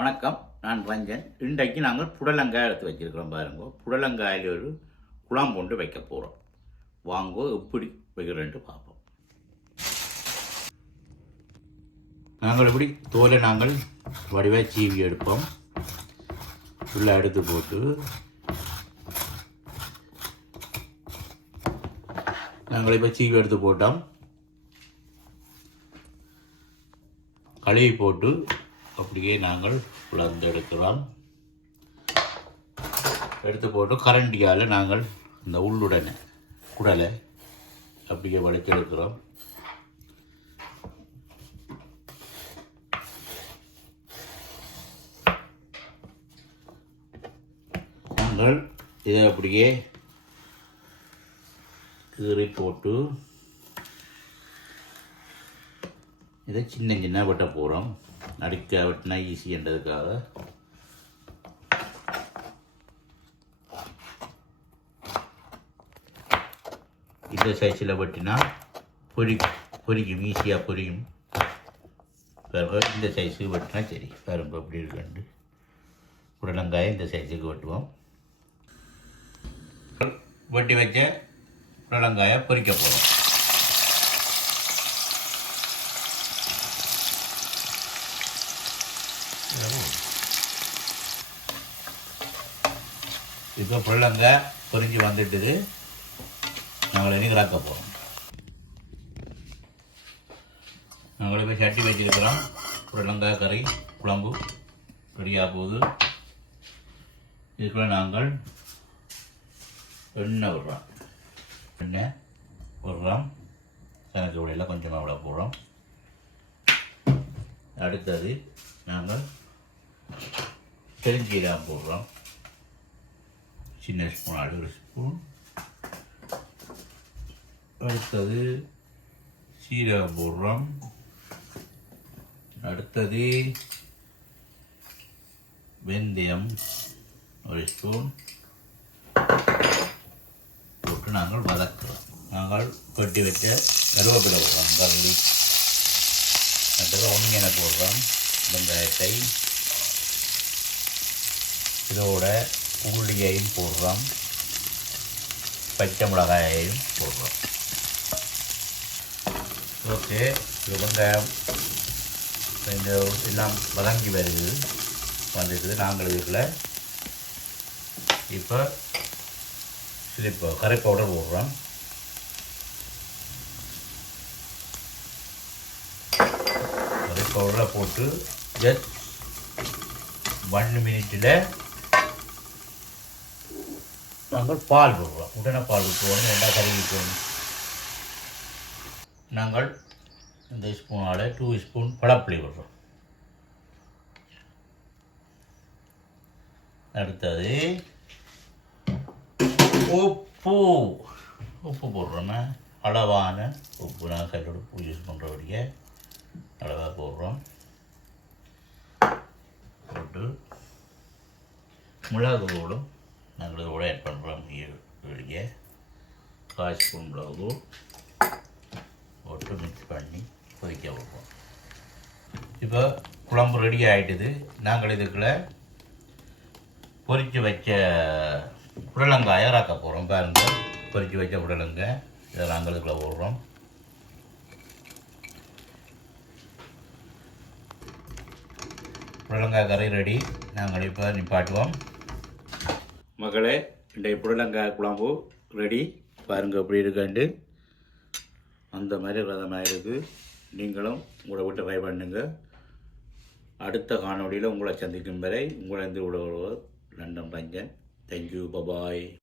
வணக்கம், நான் ரஞ்சன். இன்றைக்கு நாங்கள் புடலங்காய் எடுத்து வச்சிருக்கிறோம். பாருங்க, புடலங்காயில் ஒரு குழம்பு கொண்டு வைக்க போகிறோம். வாங்கோ எப்படி வைக்கிறேன்ட்டு பார்ப்போம். நாங்கள் இப்படி தோலை நாங்கள் வடிவாக சீவி எடுப்போம். உள்ளே எடுத்து போட்டு நாங்கள் இப்போ சீவி எடுத்து போட்டோம். கழுவி போட்டு அப்படியே நாங்கள் உலர்ந்து எடுக்கிறோம். எடுத்து போட்டு கரண்டியால் நாங்கள் இந்த உள்ளுடனே குடலை அப்படியே வளைச்சி எடுக்கிறோம். நாங்கள் இதை அப்படியே கீறி போட்டு இதை சின்ன சின்ன வெட்ட போகிறோம். நடுக்க வெட்டினா ஈஸின்றதுக்காக இந்த சைஸில் வெட்டினா பொரிக்கும், ஈஸியாக பொரிக்கும். இந்த சைஸுக்கு வெட்டினா சரி. பாருங்க எப்படி இருக்குண்டு. புடலங்காயை இந்த சைஸுக்கு வெட்டுவோம். வெட்டி வச்ச புடலங்காயை பொரிக்க போகிறோம். இப்போ புடலங்காய் பொரிஞ்சு வந்துட்டுது. நாங்கள் இனி இறக்க போகிறோம். நாங்கள் இப்போ சட்டி வச்சிருக்கிறோம். புடலங்காய் கறி குழம்பு ரெடியாக போகுது. இதுக்குள்ள நாங்கள் எண்ணெய் விடுறோம். எண்ணெய் விடுறோம். சனக்கு உடையில் கொஞ்சமாக விட போகிறோம். அடுத்தது நாங்கள் பெருஞ்சீரகம் போடுறோம். சின்ன ஸ்பூன், 1 ஸ்பூன். அடுத்தது சீரகம் போடுறோம். அடுத்தது வெந்தயம் 1 ஸ்பூன் போட்டு நாங்கள் வதக்குறோம். நாங்கள் கொட்டி வச்ச கருவேப்பிலை போடுறோம். கருளி அடுத்தது ஒன்னியனை போடுறோம். வெங்காயத்தை இதோட உள்ளியையும் போடுறோம். பச்சை மிளகாயையும் போடுறோம். ஓகே, வெங்காயம் இந்த எல்லாம் வதங்கி வந்துடுது. நாங்கள் இதுக்குள்ள இப்போ கறி பவுடர் போடுறோம். கறி பவுடரை போட்டு ஜஸ்ட் 1 மினிட்டில் நாங்கள் பால் விடுறோம். உடனே பால் விட்டுருவோம். ரெண்டா கறி விட்டுருவோம். நாங்கள் இந்த ஸ்பூனால் 2 ஸ்பூன் பழப்புளி விடுறோம். அடுத்தது உப்பு போடுறோமே. அளவான உப்பு. நாங்கள் கையோட உப்பு யூஸ் பண்ணுறபடிய அளவாக போடுறோம். போட்டு மிளகு தூளும் நாங்கள் இதோட ஆட் பண்ணுறோம். வெளியே 1/4 ஸ்பூன் மிளகு போட்டு மிக்ஸ் பண்ணி கொதிக்க வைப்போம். இப்போ குழம்பு ரெடி ஆகிட்டுது. நாங்கள் இதுக்குள்ளே பொரித்து வச்ச புடலங்காயை இறக்க போகிறோம். பாருங்க, பொரித்து வச்ச புடலங்காய் இதை நாங்கள் இதுக்குள்ளே போடுறோம். புடலங்காய் கறி ரெடி. நாங்கள் இப்போ நிப்பாட்டுவோம். மகளே, இன்றைய புடலங்காய் குழம்பு ரெடி. பாருங்கள் எப்படி இருக்காண்டு. அந்த மாதிரி ரதமாக இருக்குது. நீங்களும் உங்களை விட்டு ட்ரை பண்ணுங்கள். அடுத்த காணொலியில் உங்களை சந்திக்கும் வரை உங்களை விடுவர் லண்டன் ரஞ்சன். Thank you, bye bye.